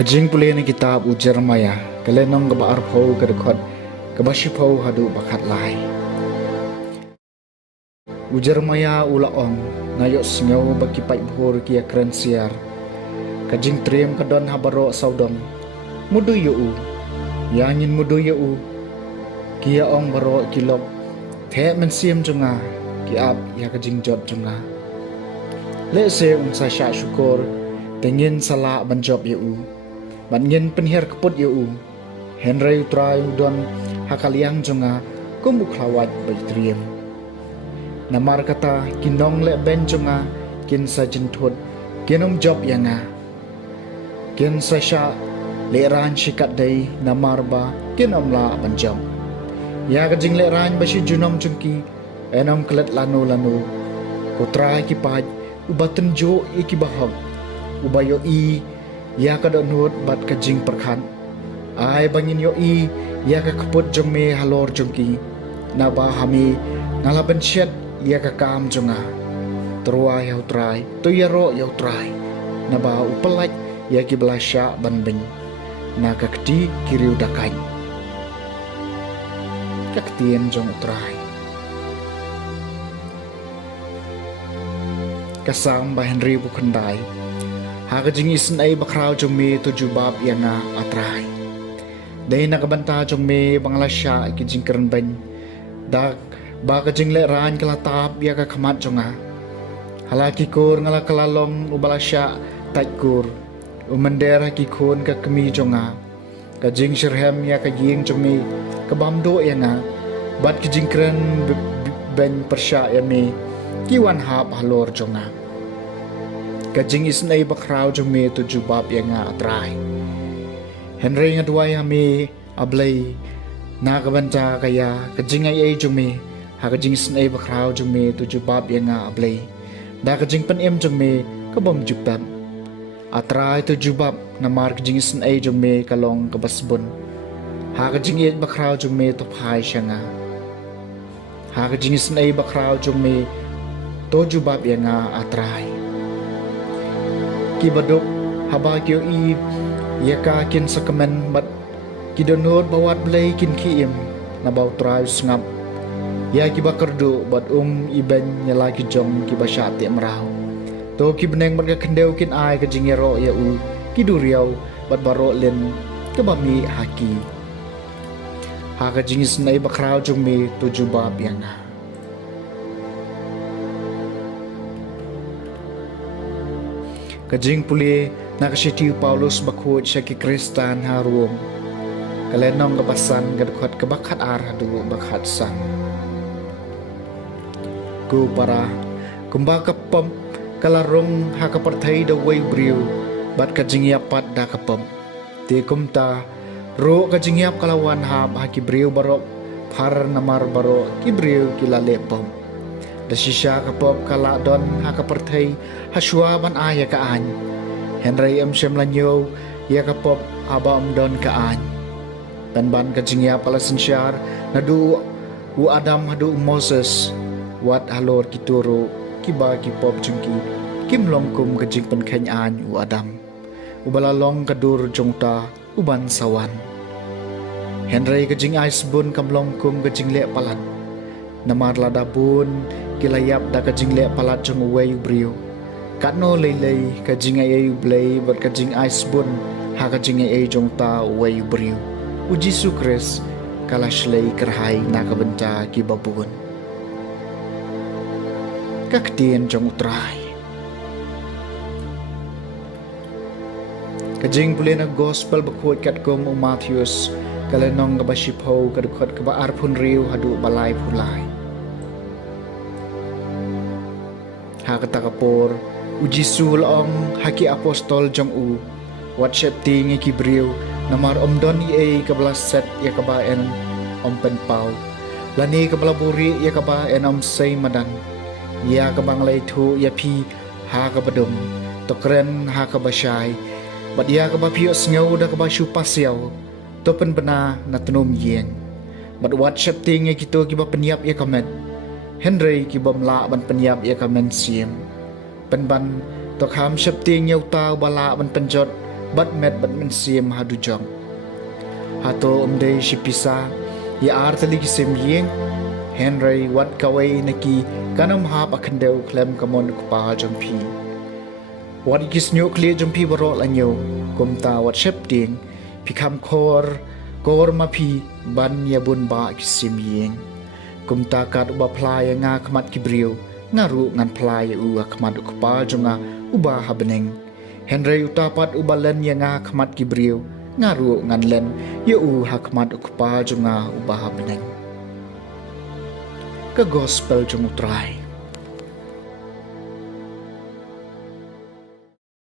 Ajing puli ni kitab u Jeremiah kalenong gaba arpau kadekot kabashipau hadu bakat lai. U Jeremiah ulaong ngayok singaw bakipai buhur kia keren siar. Kajing trim kadon habaro saudong mudu yu yangin mudu yu kia ong baro kilok the mensiam junga kiap ya kajing jot junga. Lese unsa sya syukur tengin sala banjob yu Banyin penhir keput yu Henry utrai udon hakaliang junga kumbuklawat baitriem. Namar kata kinong le ben junga kin sa jentut kinom job yanga. Kin sa sya le ran shikat day namar ba kinom la banjob. Ya kajing le ran basi junom jungki enom kelet lanu Kutrai kipaj ubatun jo ikibahog ubayo i ya kadon hut bat kajing perkhan ai bangin yo i ya ka kaput jong me halor jongki na ba hami ngala benchet ya ka kam jonga trua ya utrai to ya ro ya utrai na ba upelaj ya ki belasya ban ben na ka kti kiri udakai kaktien jong utrai kasam ba Henry bukandai Haka jingisen ay bakraw jong me to jubab yanga atray. Day nakabanta jong me banglasya ikijing karanban. Dak baka jing le raan kalatap yaka kamat jonga. Halaki kur ngala kalalong ubalasya tajkur. Umander hakikun ka kami jonga. Kajing sirhem yaka ying jong me kabamdo yanga. Bat kijing karan ben persya yame kiwan hap halor jonga. Kajing isnay bakraw jong me to jubab yanga atray. Henry nga duway hami ablay nakabanta kaya kajing ay jong me hakajing isnay bakraw jong me to jubab yanga ablay. Da kajing panem jong me kabam jubab. Atray to jubab na mar kajing isnay jong me kalong kabasbon. Hakajing ay bakraw jong me to phay siya nga. Hakajing isnay bakraw jong me to jubab yanga atray. Kibadok habagyo i yaka kin sa kamen bat kidonod bawat blay kin kiim na baw try ngap ya kibakardo bat iben nyalaki jong kibashati amraw to kibneng bat kakendew kin ay kajingero ya kiduriyaw bat baro len kabami haki hakajingis na ibakraw jong me to jubab yanga Kajing puli nakasitiu Paulus bakut siya ki Kristan harum. Kalenong kabasan gadukhat kabakat arhadu bakat san. Ku para kumbaka pam kalarong hakapartay da way briw bat kajing yapat da kapam. Ti kumta ro kajing yap kalawan hab haki briw barok par namar baro ki briw kilalepam. Dasisya kapop kala don hakapartay haswa ban aya kaan. Henry siyam lanyo ya kapop aba don kaan. Ban kajingya palasin syar nadu u Adam hadu Moses wat halor kituro kiba kipop jungki kimlongkum kajing penkanyaan u Adam. Ubalalong kadur jongta uban sawan. Henry kajing aisbun kamlongkum kajing le palat. Namar ladabun kilayap da kajing le palat jong uway briyo. Katno laylay kajing ay blay bat kajing aisbun ha kajing ay jong ta uway briyo. U Jisu Kris kalashlay kerhay nakabenta kibabun. Kaktien jong utray. Kajing puli na gospel bakut katkom u Matthews kalenong kabashipaw kadukot kabaar pun riw hadu balay pulay. Hakatakapor uji sulong haki apostol jong wat syepti ngi kibriw namar omdon i kablaset ya kabaen penpaw lani kabalaburi ya kabaen say madan ya kabanglay tu ya pi hakabadum tokren hakabasyay bat ya kabapiyo sngaw da kabasyu pasyaw to penbena na tunum yeng bat wat syepti ngi kito kiba penyap ya kamet Henry kibom la ban penyap ya kamen siem. Penban to kham syepti nyau tau bala ban penjot bat met bat men sim hadu jong. Hato umday si pisa, ya artali kisim yeng, Henry wat kaway naki kanam hap akandaw klem kamon kupa jong pi. Wat ikis nyo kli jong pi barol anyo, kumta wat shep ding, pikam kor mapi ban ya bun ba kisim yeng. Kumta kat uba playa nga kamat kibriw, ngaru ngan playa u akamat kupa jong nga uba habeneng. Henry utapat uba len ya nga kamat kibriw, ngaru ngan len ya u hakamat kupa jong nga uba habeneng. Ke gospel jong utray.